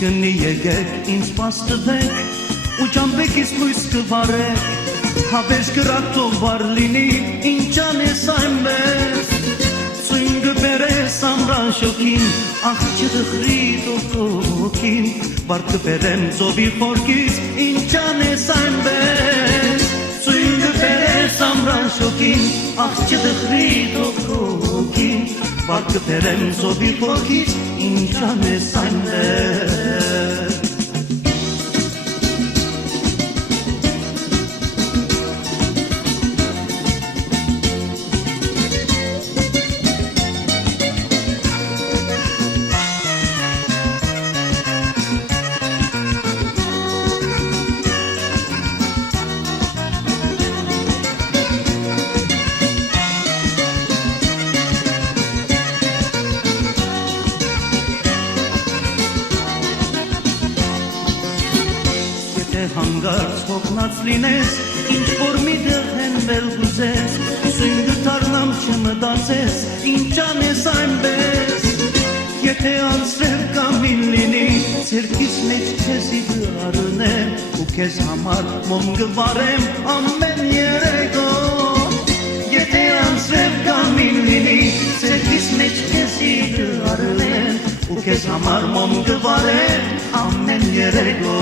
Գնի եկեք ինձ պաստվեք ու ճամբեքից լույս կվարեք Հավես գրակտով վար լինի ինչ անես այնպես Ծույն գբերես ամրան շոքին աղ չդխրի տոքոքին Վար կբերեմ ծովի խորքից ինչ անես այնպես Ծույն գբերես ամրան շոքին աղ չդխրի տոքոքին Վար կբերեմ ծովի խորքից ինչ անես այնպես Հանգարց հոգնած լինես, ինչ-որ մի դեղ հենվել գուզես Սույն գթարնամ չմտածես, ինչ անես այնպես Եթե անցրել կամին լինի, ցերքիս մեջ քեզի դարնեմ Ու քեզ համար մոմ գվարեմ ամեն երեկո Եթե անցրել կամին լինի, ցերքիս մեջ քեզի դարնեմ Ու քեզ համար մոմ գվարեմ ամեն երեկո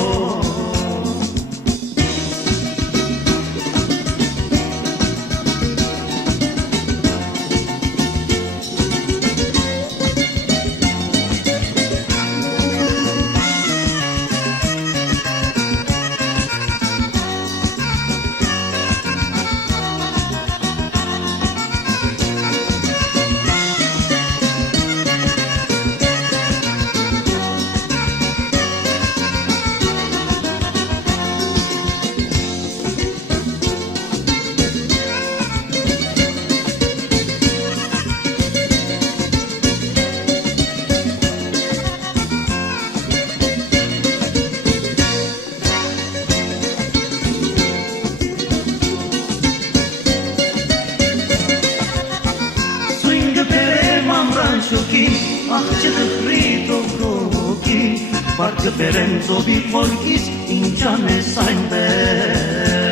շոքին, աղ չդխրի տոքոքին, վար կբերեմ ծովի խորքից, ինչ անես այնպես